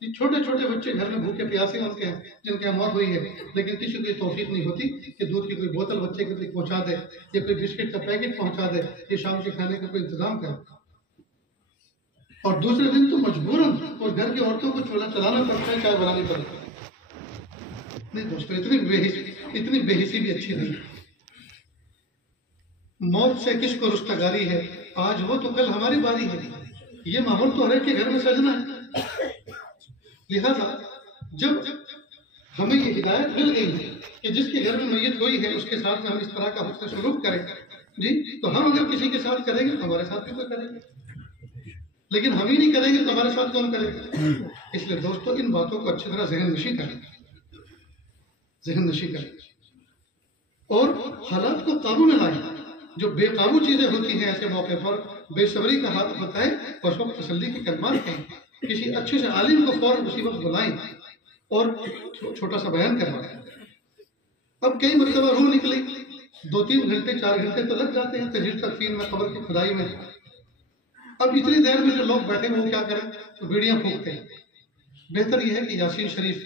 یہ چھوٹے چھوٹے بچے گھر میں بھوکے پیاسے ہوتے ہیں جن کی موت ہوئی ہے، لیکن کسی کو یہ توفیق نہیں ہوتی کہ دودھ کی کوئی بوتل بچے کو پہنچا دے یا کوئی بسکٹ کا پیکٹ پہنچا دے یا شام کے کھانے کا کوئی انتظام کرے۔ اور دوسرے دن تو مجبوراً اور گھر کی عورتوں کو چولہا چلانا پڑتا ہے، چائے بنانی پڑتی ہے۔ نہیں دوستو، اتنی بے حسی بھی اچھی نہیں۔ موت سے کس کو رستگاری ہے، آج وہ تو کل ہماری باری ہے۔ یہ ماحول تو ہر ایک کے گھر میں سجنا ہے۔ لہذا جب ہمیں یہ ہدایت مل گئی ہے کہ جس کے گھر میں میت ہوئی ہے اس کے ساتھ میں ہم اس طرح کا حسن سلوک کریں جی، تو ہم اگر کسی کے ساتھ کریں گے تو ہمارے ساتھ بھی کوئی کرے گا، لیکن ہم ہی نہیں کریں گے تو ہمارے ساتھ کون کرے گا؟ اس لیے دوستو ان باتوں کو اچھی طرح ذہن نشی کریں اور حالات کو قابو میں لائیں۔ جو بے قابو چیزیں ہوتی ہیں ایسے موقع پر بے صبری کا ہاتھ بتائیں اور اس وقت تسلی کے کلمات کہیں، کسی اچھے سے عالم کو فوراً اسی وقت بلائیں اور چھوٹا سا بیان کروائیں۔ اب کئی مرتبہ روح نکلی، 2-3 گھنٹے 4 گھنٹے تو لگ جاتے ہیں تجدید تدفین میں، قبر کی کھدائی میں۔ اب اتنی دیر میں جو لوگ بیٹھے ہیں وہ کیا کریں؟ تو بیڑیاں پھونکتے ہیں۔ بہتر یہ ہے کہ یاسین شریف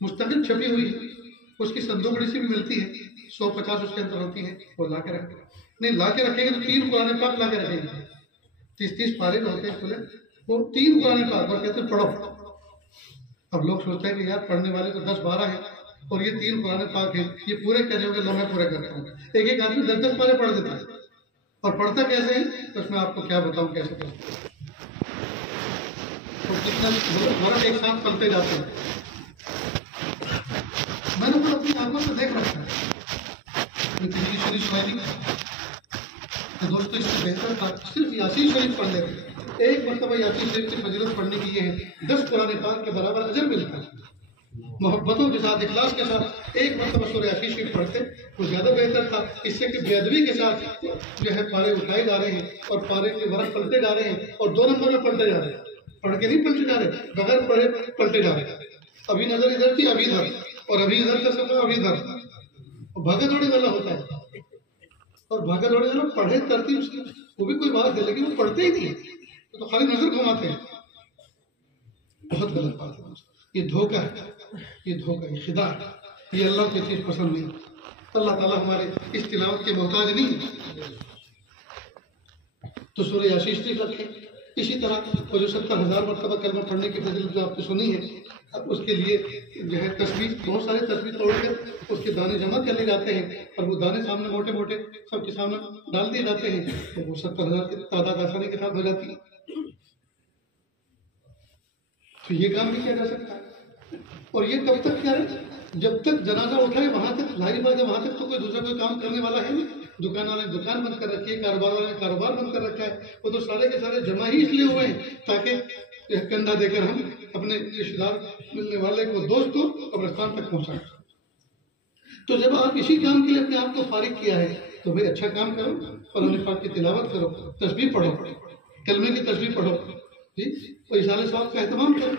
مستقل چھپی ہوئی ہے، اس کی صندوقڑی سے بھی ملتی ہے، 150 اس کے اندر ہوتی ہے، وہ لا کے رکھیں۔ نہیں لا کے رکھیں گے تو 3 قرآن پاک لا کے رکھیں گے، 30 پارے جو ہوتے ہیں کھلے، وہ 3 قرآن پاک اور کہتے ہیں پڑھو۔ اب لوگ سوچتے ہیں کہ یار پڑھنے والے تو 10-12 ہیں اور یہ 3 قرآن پاک ہیں، یہ پورے کرنے ہوں گے، میں پورے کرتا ہوں۔ ایک آدمی 10 پارے پڑھ دیتا ہے اور پڑھتا کیسے ہے تو اس میں آپ کو کیا بتاؤں کیسے پڑھتا ہے، اور کتنا ورق ایک ساتھ پڑھتے جاتے ہیں۔ میں نے خود اپنی آنکھوں سے دیکھ رکھا ہے کسی شریف شاعری کہ دوستو اس سے بہتر تھا صرف یاسین شریف پڑھ لیتے۔ ایک مرتبہ یاسین شریف کی فضیلت پڑھنے کی یہ ہے 10 قرآن پاک کے برابر اجر ملتا ہے۔ محبتوں کے ساتھ، اخلاص کے ساتھ ایک مرتبہ سورہ یاسین شریف پڑھتے وہ زیادہ بہتر تھا، اس سے کہ بے ادبی کے ساتھ جو ہے پارے اٹھائے جا رہے ہیں اور پارے کے ورق پلٹے جا رہے ہیں اور 2 نمبر میں پلٹے جا رہے ہیں، پڑھ کے نہیں پلٹے جا رہے، بغیر پڑھے پلٹے جا رہے ہیں۔ ابھی نظر ادھر تھی ابھی ادھر، اور ابھی ادھر کا سفر ابھی ادھر، بھاگا دوڑی والا ہوتا ہے۔ اور بھاگا دوڑی والا پڑھے ترتیب سے وہ بھی کوئی بات ہے، لیکن وہ پڑھتے ہی نہیں ہیں، تو خالی نظر گھماتے ہیں۔ بہت غلط بات ہے، یہ دھوکہ ہے، یہ دھوکہ، یہ خدا ہے، یہ اللہ کی چیز پسند نہیں۔ اللہ تعالیٰ ہمارے اس تلاوت کے محتاج نہیں۔ تو سورہ یاسین شریف رکھیں۔ اسی طرح وہ جو 70,000 مرتبہ کلمہ پڑھنے کی فضیلت جو آپ نے سنی ہے، اب اس کے لیے جو ہے تصویر، بہت سارے تصویر توڑ کے اس کے دانے جمع کر لیے جاتے ہیں اور وہ دانے سامنے موٹے موٹے سب کے سامنے ڈال دیے جاتے ہیں، تو وہ 70,000 کی تعداد آسانی کے ساتھ ہو جاتی ہے۔ تو یہ کام بھی کیا جا سکتا ہے، اور یہ کب تک کیا ہے؟ جب تک جنازہ اٹھائے وہاں تک، ظاہری بات ہے وہاں تک تو کوئی دوسرا کوئی کام کرنے والا ہے نہیں۔ دکان والے نے دکان بند کر رکھی ہے، کاروبار والے نے کاروبار بند کر رکھا ہے، وہ تو سارے کے سارے جمع ہی اس لیے ہوئے ہیں تاکہ کندھا دے کر ہم اپنے رشتے دار ملنے والے کو، دوست کو قبرستان تک پہنچائیں۔ تو جب آپ اسی کام کے لیے اپنے آپ کو فارغ کیا ہے تو بھائی اچھا کام کرو، قرآن پاک کی تلاوت کرو، تسبیح پڑھو، کلمے کی تسبیح پڑھو جی، اور رسالہ صاحب کا اہتمام کرو۔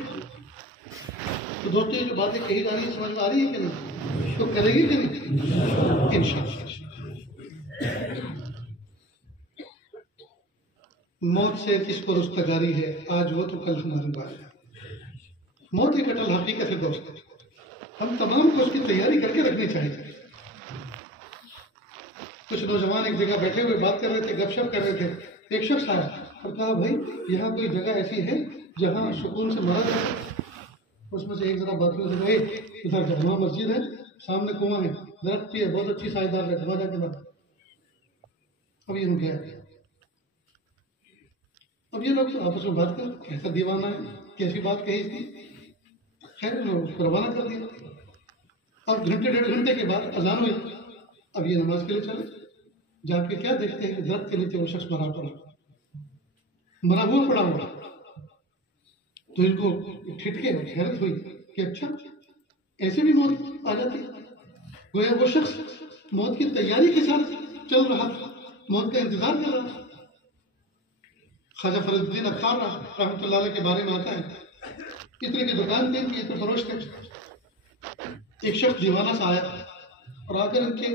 تو دوستوں یہ جو باتیں کہی جا رہی ہیں سمجھ میں آ رہی ہے کہ نہیں؟ تو کرے گی کہ نہیں؟ انشاءاللہ۔ موت سے کس کو رستگاری ہے، آج وہ تو کل ہماری باری ہے۔ موت ایک اٹل حقیقت ہے دوست، ہم تمام کو اس کی تیاری کر کے رکھنی چاہیے۔ کچھ نوجوان ایک جگہ بیٹھے ہوئے بات کر رہے تھے، گپ شپ کر رہے تھے، ایک شخص آیا اور کہا بھائی یہاں کوئی جگہ ایسی ہے جہاں سکون سے مرا جائے؟ اس میں سے ایک ذرا بات میں سے کہے ادھر جہاں مسجد ہے، سامنے کنواں ہے، درخت بھی ہے، بہت اچھی سائیدار ہے، وہاں جا کے بات۔ اب یہ رکے، اب یہ لوگ آپس میں بات کر، کیسا دیوانہ ہے، کیسی بات کہی تھی، خیر اس کو روانہ کر دیا۔ اب گھنٹے 1.5 گھنٹے کے بعد اذان ہوئی، اب یہ نماز کے لیے چلے، جا کے کیا دیکھتے ہیں کہ درخت کے نیچے وہ شخص مرا ہوا پڑا ہوا۔ تو ان کو ٹھٹکے حیرت ہوئی کہ اچھا ایسے بھی موت آ جاتی، گویا وہ شخص موت کی تیاری کے ساتھ چل رہا تھا، موت کا انتظار کر رہا تھا۔ خواجہ فرید الدین عطار رحمۃ اللہ علیہ کے بارے میں آتا ہے، اتنے کی دکان تھی کہ اتنے فروش تھے، ایک شخص دیوانہ سا آیا اور آ کر ان کے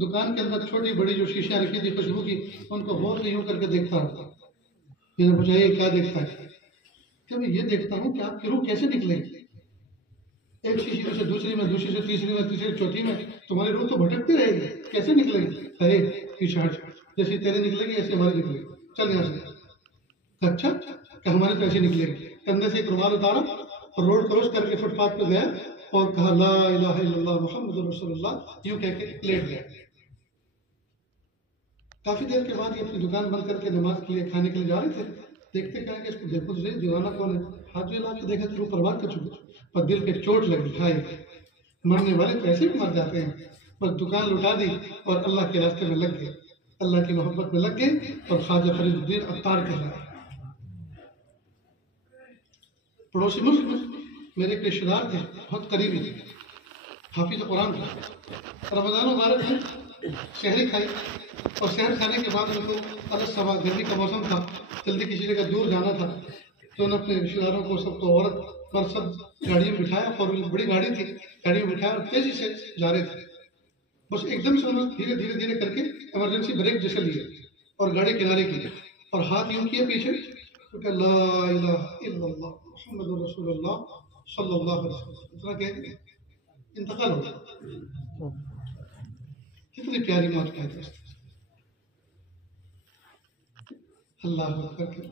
دکان کے اندر چھوٹی بڑی جو شیشیاں رکھی تھی خوشبو کی، ان کو غور سے یوں کر کے دیکھتا رہا۔ یہ نے پوچھا یہ کیا دیکھتا ہے؟ کہ میں یہ دیکھتا ہوں کہ آپ کی روح کیسے نکلے گی، ایک شیشی میں سے دوسری میں، دوسری سے تیسری میں، تیسری چوتھی میں، تمہاری روح تو بھٹکتی رہے گی، کیسے نکلے گی؟ ارے پیچھے ہٹ، جیسے تیرے نکلے گی ایسے ہماری نکلے گی، چل یہاں سے۔ اچھا کہ ہماری تو ایسے نکلے گی۔ کندھے سے ایک رومال اتارا اور روڈ کراس کر کے فٹ پاتھ پہ گیا اور کہا لا الہ الا اللہ محمد رسول اللہ، یوں کہہ کے لیٹ گیا۔ کافی دیر کے بعد یہ اپنی دکان بند کر کے نماز کے لیے کھانے کے لیے جا رہے تھے، دیکھتے کیا کہ اس کو دیکھو تو صحیح دیوانہ کون ہے، ہاتھ جو لا کے دیکھا کہ وہ پرواز کر چکا، پر دل پہ چوٹ لگی، ہائے مرنے والے تو ایسے بھی مر جاتے ہیں۔ بس دکان لٹا دی اور اللہ کے راستے میں لگ گئے، اللہ کی محبت میں لگ گئے اور خواجہ فرید الدین عطار کہلائے۔ پڑوسی ملک میں میرے ایک رشتے دار تھے، بہت قریبی تھے، حافظ قرآن تھا۔ رمضان مبارک میں شہری کھائی اور شہر کھانے کے بعد ان کو الگ سوا گرمی کا موسم تھا، جلدی کسی جگہ دور جانا تھا، تو انہوں نے اپنے رشتے داروں کو سب کو عورت پر سب گاڑی میں بٹھایا، اور بڑی گاڑی تھی، گاڑی میں بٹھایا اور تیزی سے جا رہے تھے۔ بس ایک دم سے انہوں نے دھیرے دھیرے دھیرے کر کے ایمرجنسی بریک جیسے لیے اور گاڑی کنارے کی اور ہاتھ یوں کیے پیچھے تو کہ لا الہ الا اللہ محمد رسول اللہ صلی اللہ علیہ وسلم، اتنا کہ انتقال ہو گیا۔ کتنی پیاری موت کہتے ہیں، اللہ اکبر کے۔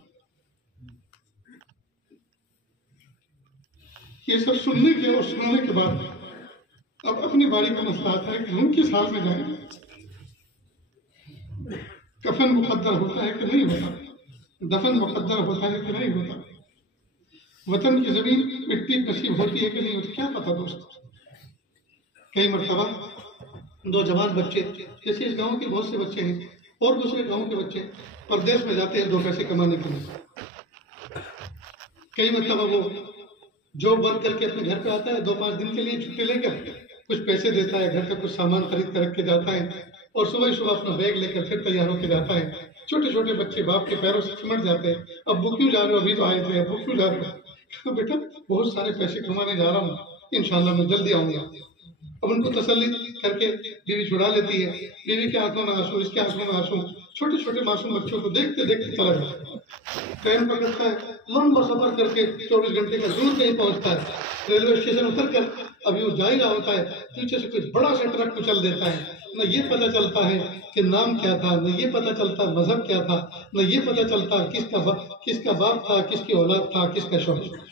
یہ سب سننے کے اور سنانے کے بعد اب اپنی باری کا مسئلہ آتا ہے کہ ہم کس حال میں جائیں، کفن مقدر ہوتا ہے کہ نہیں ہوتا، دفن مقدر ہوتا ہے کہ نہیں ہوتا، وطن کی زمین مٹی نصیب ہوتی ہے کہ نہیں ہوتی، کیا پتا دوست۔ کئی مرتبہ دو جوان بچے، جیسے اس گاؤں کے بہت سے بچے ہیں اور دوسرے گاؤں کے بچے پردیس میں جاتے ہیں دو پیسے کمانے کے لیے۔ کئی مرتبہ وہ جاب ورک کر کے اپنے گھر پہ آتا ہے، 2-5 دن کے لیے چھٹی لے کر کچھ پیسے دیتا ہے، گھر کا کچھ سامان خرید کر رکھ کے جاتا ہے اور صبح صبح اپنا بیگ لے کر پھر تیار ہو کے جاتا ہے۔ چھوٹے چھوٹے بچے باپ کے پیروں سے سمٹ جاتے ہیں، ابو کیوں جا رہے ہو، ابھی تو آئے تھے، ابو کیوں جا رہے ہو؟ بیٹا بہت سارے پیسے کمانے جا رہا ہوں، انشاءاللہ میں جلدی آؤں گا۔ اب ان کو تسلی کر کے بیوی چھڑا لیتی ہے، بیوی کے آنکھوں میں آنسو، اس کے آنکھوں میں آنسو، چھوٹے چھوٹے معصوم بچوں کو دیکھتے دیکھتے چلا جاتا ہے۔ ٹرین پکڑتا ہے، لمبا سفر کر کے 24 گھنٹے کا دور کہیں پہنچتا ہے، ریلوے اسٹیشن اتر کر ابھی وہ جا ہی رہا ہوتا ہے، پیچھے سے کچھ بڑا سا ٹرک کچل دیتا ہے، نہ یہ پتہ چلتا ہے کہ نام کیا تھا، نہ یہ پتہ چلتا مذہب کیا تھا، نہ یہ پتہ چلتا کس کا باپ تھا، کس کی اولاد تھا، کس کا شوہر۔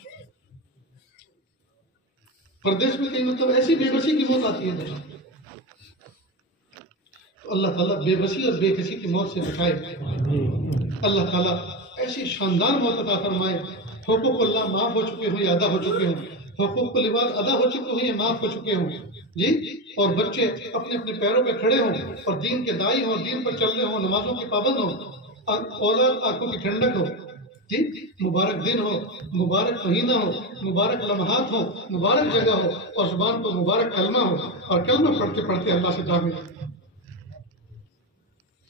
پردیش میں کہیں مطلب ایسی بے بسی کی موت آتی ہے دوستوں، تو اللہ تعالیٰ بے بسی اور بے کسی کی موت سے بچائے، اللہ تعالیٰ ایسی شاندار موت عطا فرمائے، حقوق اللہ معاف ہو چکے ہوں یا ادا ہو چکے ہوں، حقوق العباد ادا ہو چکے ہوں یا معاف ہو چکے ہوں جی، اور بچے اپنے اپنے پیروں پہ کھڑے ہوں اور دین کے دائی ہوں، دین پر چل رہے ہوں، نمازوں کے پابند ہوں، اولاد آنکھوں کی ٹھنڈک ہو جی، مبارک دن ہو، مبارک مہینہ ہو، مبارک لمحات ہو، مبارک جگہ ہو اور زبان کو مبارک کلمہ ہو اور کلمہ پڑھتے پڑھتے اللہ سے جا ملے۔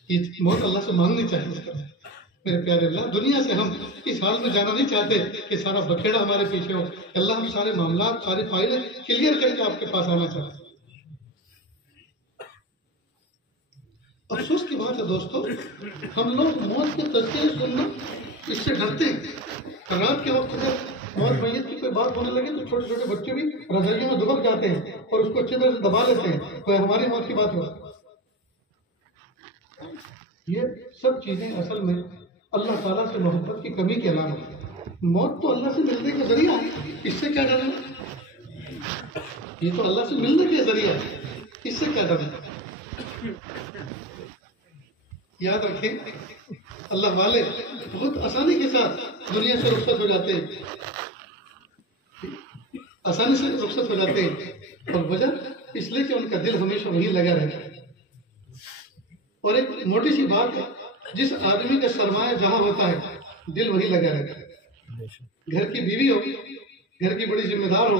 یہ موت اللہ سے مانگنی چاہیے میرے پیارے اللہ۔ دنیا سے ہم اس حال میں جانا نہیں چاہتے کہ سارا بکھیڑا ہمارے پیچھے ہو، اللہ ہم سارے معاملات سارے فائلیں کلیئر کر کے آپ کے پاس آنا چاہتے ہیں۔ افسوس کی بات ہے دوستو، ہم لوگ موت کے تذکرے سننا اس سے ڈرتے ہیں۔ رات کے وقت جب موت میت کی کوئی بات ہونے لگے تو چھوٹے چھوٹے بچے بھی رضائیوں میں دبک جاتے ہیں اور اس کو اچھی طرح سے دبا لیتے ہیں، کوئی ہماری موت کی بات ہو۔ یہ سب چیزیں اصل میں اللہ تعالیٰ سے محبت کی کمی کے علامت ہے۔ موت تو اللہ سے ملنے کا ذریعہ ہے، اس سے کیا ڈرنا؟ یہ تو اللہ سے ملنے کا ذریعہ ہے، اس سے کیا ڈرنا؟ یاد رکھیں اللہ والے بہت آسانی کے ساتھ دنیا سے رخصت ہو جاتے ہیں، آسانی سے رخصت ہو جاتے ہیں، اور وجہ اس لیے کہ ان کا دل ہمیشہ وہیں لگا رہتا ہے۔ اور ایک موٹی سی بات ہے، جس آدمی کا سرمایہ جہاں ہوتا ہے دل وہیں لگا رہتا ہے۔ گھر کی بیوی ہو، گھر کی بڑی ذمہ دار ہو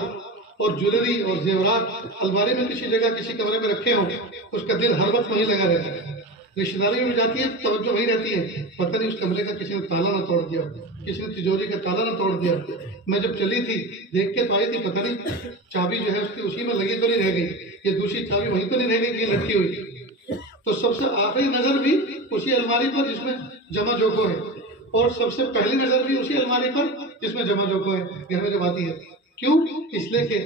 اور جویلری اور زیورات الماری میں کسی جگہ کسی کمرے میں رکھے ہوں، اس کا دل ہر وقت وہیں لگا رہتا ہے۔ رشتہ داری میں جاتی ہے توجہ وہیں رہتی ہے، پتہ نہیں اس کمرے کا کسی نے تالا نہ توڑ دیا، کسی نے تجوری کا تالا نہ توڑ دیا۔ میں جب چلی تھی دیکھ کے تو آئی تھی، پتہ نہیں چابی جو ہے اس کی اسی میں لگی تو نہیں رہ گئی، یہ دوسری چابی وہیں تو نہیں رہ گئی کہ یہ لٹکی ہوئی۔ تو سب سے آخری نظر بھی اسی الماری پر جس میں جمع جوکو ہے، اور سب سے پہلی نظر بھی اسی الماری پر جس میں جمع جو ہے گھر میں جب آتی ہے. کیوں؟ اس لیے کہ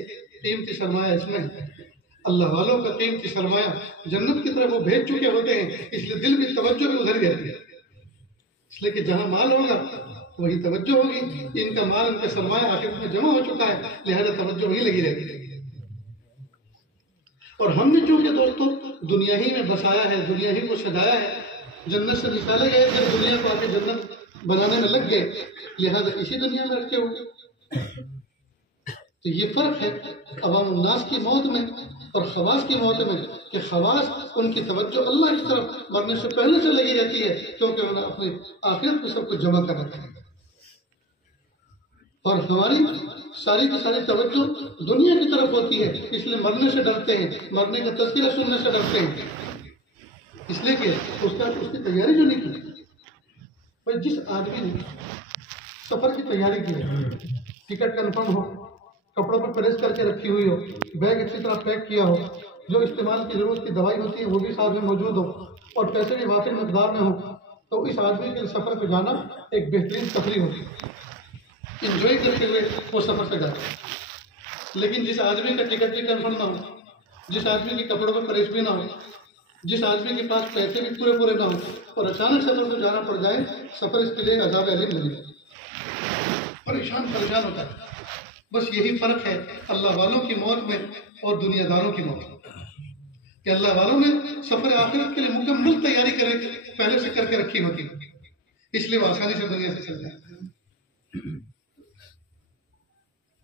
قیمتی سرمایہ اس میں اللہ والوں کا قیمتی سرمایہ جنت کی طرف وہ بھیج چکے ہوتے ہیں، اس لیے دل بھی توجہ بھی ادھر ہی رہتی ہے. اس لیے کہ جہاں مال ہوگا وہی توجہ ہوگی. ان کا مال، ان کا سرمایہ آخرت میں جمع ہو چکا ہے، لہذا توجہ وہی لگی رہتی ہے. اور ہم نے چونکہ دوستوں دنیا ہی میں بسایا ہے، دنیا ہی کو سجایا ہے، جنت سے نکالے گئے جب دنیا کو آ کے جنت بنانے میں لگ گئے، لہذا اسی دنیا میں رکھے ہوئے. تو یہ فرق ہے عوام الناس کی موت میں اور خواص کی موت میں، کہ خواص ان کی توجہ اللہ کی طرف مرنے سے پہلے سے لگی رہتی ہے، کیونکہ انہوں نے اپنی آخرت میں سب کچھ جمع کر رکھا ہے. اور ہماری ساری کی ساری توجہ دنیا کی طرف ہوتی ہے، اس لیے مرنے سے ڈرتے ہیں، مرنے کا تذکرہ سننے سے ڈرتے ہیں. اس لیے کہ اس کی تیاری جو نہیں کی. بھائی جس آدمی نے سفر کی تیاری کی ہے، ٹکٹ کنفرم ہو، کپڑوں پر پریس کر کے رکھی ہوئی ہو، بیگ اچھی طرح پیک کیا ہو، جو استعمال کی ضرورت کی دوائی ہوتی ہے وہ بھی ساتھ میں موجود ہو، اور پیسے بھی وافر مقدار میں ہو، تو اس آدمی کے سفر پہ جانا ایک بہترین تفریح ہوتی ہے. انجوائے کرتے ہوئے وہ سفر سے جاتا ہے. لیکن جس آدمی کا ٹکٹ بھی کنفرم نہ ہو، جس آدمی کے کپڑوں پر پریس بھی نہ ہو، جس آدمی کے پاس پیسے بھی پورے نہ ہو، اور اچانک سفر سے جانا پڑ جائے، سفر اس کے لیے عذاب علیم ملے، پریشان ہوتا ہے. بس یہی فرق ہے اللہ والوں کی موت میں اور دنیا داروں کی موت میں، کہ اللہ والوں نے سفر آخرت کے لیے مکمل تیاری پہلے سے کر کے رکھی ہوتی، اس لیے وہ آسانی سے دنیا سے چل جائے.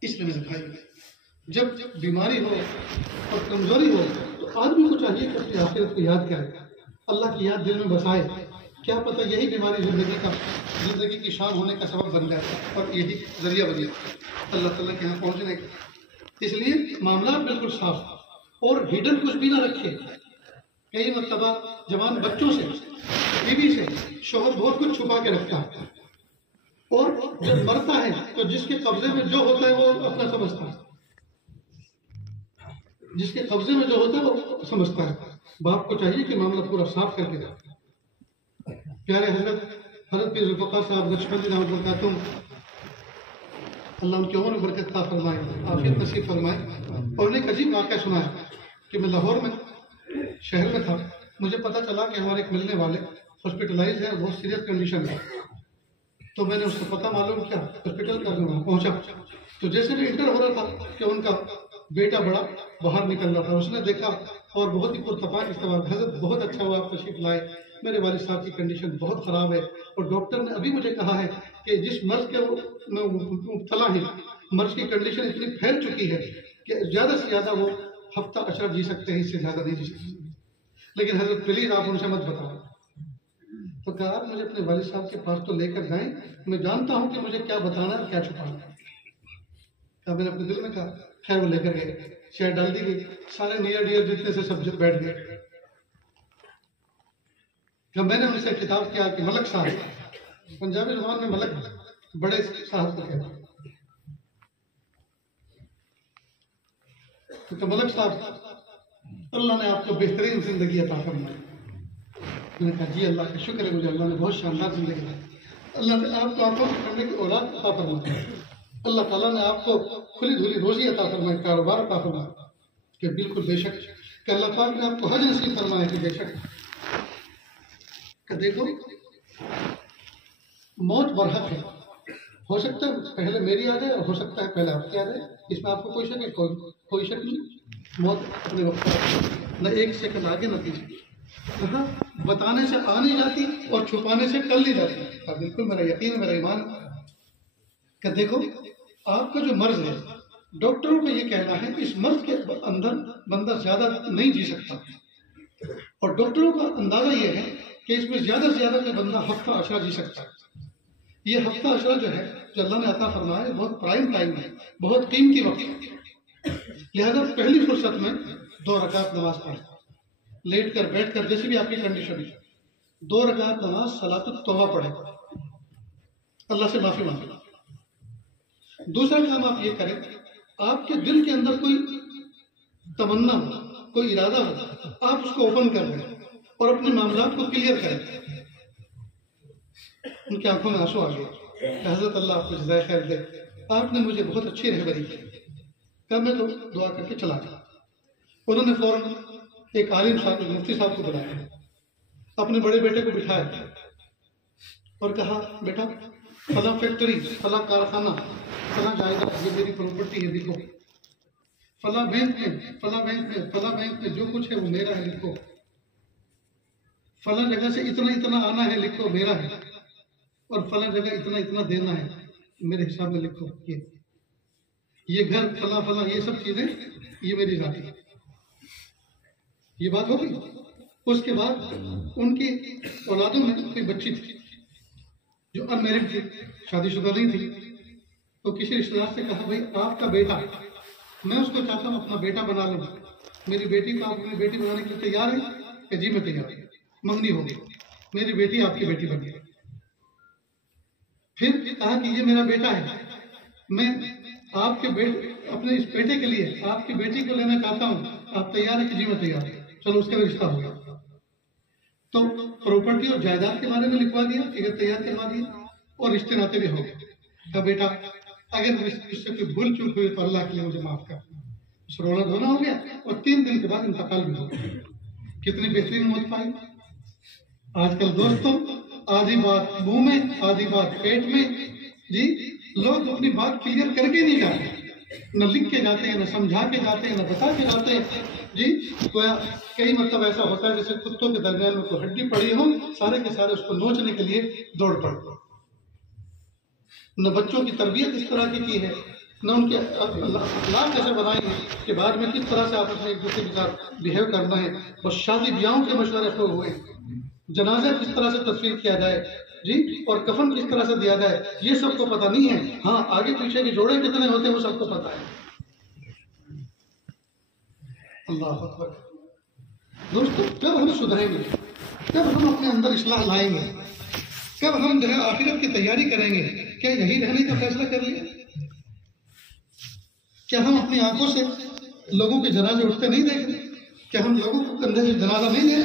اس لیے میرے بھائی جب بیماری ہو اور کمزوری ہو تو آدمی کو چاہیے کہ اپنی آخرت کو یاد کرے، اللہ کی یاد دل میں بسائے. کیا پتہ یہی بیماری زندگی کی شان ہونے کا سبب بن جائے اور یہی ذریعہ بن جائے اللہ تعالیٰ کے یہاں پہنچنے کا. اس لیے معاملات بالکل صاف اور ہڈن کچھ بھی نہ رکھے. کئی مرتبہ جوان بچوں سے، بیوی سے شوہر بہت کچھ چھپا کے رکھتا ہے، اور جب مرتا ہے تو جس کے قبضے میں جو ہوتا ہے وہ اپنا سمجھتا ہے، جس کے قبضے میں جو ہوتا ہے وہ سمجھتا ہے. باپ کو چاہیے کہ معاملہ پورا صاف کر کے جائے. پیارے حضرت پیر ذوالفقار صاحب نقشبندی رحمۃ اللہ علیہ، اللہ ان کی عمر میں برکت عطا فرمائے، عافیت نصیب فرمائے. اور انہیں ایک عجیب واقعہ سنا ہے کہ میں لاہور میں شہر میں تھا، مجھے پتہ چلا کہ ہمارے ایک ملنے والے ہاسپٹلائز ہیں، بہت سیریس کنڈیشن ہے. تو میں نے اس کو پتہ معلوم کیا، ہاسپٹل کا پہنچا تو جیسے بھی انٹر ہو رہا تھا کہ ان کا بیٹا بڑا باہر نکل رہا تھا. اس نے دیکھا اور بہت ہی پرتپاک استقبال، حضرت بہت اچھا ہوا آپ تشریف لائے، میرے والد صاحب کی کنڈیشن بہت خراب ہے، اور ڈاکٹر نے ابھی مجھے کہا ہے کہ جس مرض کے میں مبتلا ہے، مرض کی کنڈیشن اتنی پھیل چکی ہے کہ زیادہ سے زیادہ وہ ہفتہ اشرا جی سکتے ہیں، اس سے زیادہ نہیں جی سکتے. لیکن حضرت پلیز آپ ان سے مت بتاؤ. تو کہا آپ مجھے اپنے والد صاحب کے پاس تو لے کر جائیں، میں جانتا ہوں کہ مجھے کیا بتانا ہے کیا چھپانا ہے. میں نے اپنے دل میں کہا. خیر وہ لے کر گئے، چیئر ڈال دی گئی، سارے نیئر ڈیئر جتنے سے سب بیٹھ گئے. جب میں نے ان سے خطاب کیا کہ ملک صاحب، پنجابی زبان میں ملک بڑے صاحب کو کہتے ہیں، تو ملک صاحب اللہ نے آپ کو بہترین زندگی عطا فرمائی. میں نے کہا جی اللہ کا شکر ہے، مجھے اللہ نے بہت شاندار زندگی دی. اللہ نے آپ کو آنکھوں سے پڑھنے کی اولاد عطا فرمائی. اللہ تعالیٰ نے آپ کو کھلی دھلی روزی عطا فرمائی، کاروبار عطا فرمایا. کہ بالکل بے شک کہ اللہ پاک نے آپ کو حج نصیب فرمایا کہ بے شک کہ دیکھو موت برحق ہے. ہو سکتا ہے پہلے میری آ جائے اور ہو سکتا ہے پہلے آپ کی آ جائے، اس میں آپ کو کوئی شک ہے؟ کوئی شک نہیں. موت اپنے وقت نہ ایک سیکنڈ آگے نہ پیچھے، بتانے سے آ نہیں جاتی اور چھپانے سے ٹل نہیں جاتی. بالکل میرا یقین ہے، میرا ایمان کہ دیکھو آپ کا جو مرض ہے، ڈاکٹروں کا یہ کہنا ہے کہ اس مرض کے اندر بندہ زیادہ نہیں جی سکتا، اور ڈاکٹروں کا اندازہ یہ ہے کہ اس میں زیادہ سے زیادہ بندہ ہفتہ اشرا جی سکتا ہے. یہ ہفتہ اشرا جو ہے جو اللہ نے عطا فرمایا ہے بہت پرائم ٹائم ہے، بہت قیمتی وقت ہے. لہذا پہلی فرصت میں 2 رکعت نماز پڑھیں، لیٹ کر بیٹھ کر جیسی بھی آپ کی کنڈیشن ہے. 2 رکعت نماز صلاۃ التوبہ پڑھیں، اللہ سے معافی مانگیں. دوسرا کام آپ یہ کریں، آپ کے دل کے اندر کوئی تمنا ہو، کوئی ارادہ ہو، آپ اس کو اوپن کر دیں اور اپنے معاملات کو کلیئر کریں. ان کی آنکھوں میں آنسو آ گئے کہ حضرت اللہ آپ کو جزائے خیر دے، آپ نے مجھے بہت اچھی رہبری کی۔ کب میں تو دعا کر کے چلا گیا۔ انہوں نے فوراً ایک عالم صاحب، مفتی صاحب کو بلایا، اپنے بڑے بیٹے کو بٹھایا اور کہا بیٹا فلاں فیکٹری، فلاں کارخانہ، فلاں جائیداد، یہ میری پراپرٹی ہے، لکھو۔ فلاں بینک میں، فلاں بینک میں، فلاں بینک میں جو کچھ ہے وہ میرا ہے، لکھو۔ فلاں جگہ سے اتنا اتنا آنا ہے، لکھو، میرا ہے۔ اور فلاں جگہ اتنا اتنا دینا ہے، میرے حساب میں لکھو۔ یہ گھر فلاں فلاں، یہ سب چیزیں یہ میری ذاتی ہے۔ یہ بات ہو گئی۔ اس کے بعد ان کی اولادوں میں کوئی بچی تھی جو ان میرڈ تھی، شادی شدہ نہیں تھی، تو کسی رشتے دار سے کہا بھائی آپ کا بیٹا، میں اس کو چاہتا ہوں اپنا بیٹا بنا لوں، میری بیٹی کو آپ اپنی بیٹی بنانے کے لیے تیار ہیں؟ کہ جی میں تیار ہوں۔ منگنی ہو گئی، میری بیٹی آپ کی بیٹی بن گئی۔ پھر کہا کہ یہ میرا بیٹا ہے، میں آپ کے اپنے اس بیٹے کے لیے آپ کی بیٹی کو لینا چاہتا ہوں، آپ تیار ہیں؟ کہ جی میں تیار ہوں۔ چلو اس کا بھی رشتہ ہو گیا۔ تو پراپرٹی اور جائیداد کے بارے میں لکھوا دیا، ٹکٹ تیار کروا دیا، اور رشتے ناطے بھی ہو گئے۔ کہا بیٹا اگر اس سے کوئی بھول چوک ہوئی تو اللہ کے لیے مجھے معاف کر۔ اس رونا دھونا ہو گیا، اور 3 دن کے بعد انتقال بھی ہو گیا۔ کتنی بہترین موت پائی۔ آج کل دوستوں آدھی بات منہ میں، آدھی بات پیٹ میں، جی لوگ اپنی بات کلیئر کر کے نہیں جاتے، نہ لکھ کے جاتے ہیں، نہ سمجھا کے جاتے ہیں، نہ بتا کے جاتے ہیں۔ جی کئی مطلب ایسا ہوتا ہے جیسے کتوں کے درمیان میں کوئی ہڈی پڑی ہو، سارے کے سارے اس کو نوچنے کے لیے دوڑ پڑتے۔ نہ بچوں کی تربیت اس طرح کی ہے، نہ ان کے اخلاق کیسے بنائیں گے کہ بعد میں کس طرح سے آپس میں ایک دوسرے کے ساتھ بہیو کرنا ہے۔ بس شادی بیاہوں کے مشورے شروع ہوئے، جنازہ کس طرح سے تدفین کیا جائے، جی اور کفن کس طرح سے دیا جائے، یہ سب کو پتہ نہیں ہے۔ ہاں آگے پیچھے کے جوڑے کتنے ہوتے ہیں وہ سب کو پتہ ہے۔ اللہ اکبر۔ دوستو کب ہم سدھریں گے، کب ہم اپنے اندر اصلاح لائیں گے، کب ہم جو ہے آخرت کی تیاری کریں گے؟ کیا یہی رہنے کا فیصلہ کر لیا؟ کیا ہم اپنی آنکھوں سے لوگوں کے جنازے اٹھتے نہیں دیکھ رہے؟ کیا ہم لوگوں کو کندھے سے جنازہ نہیں دے رہے؟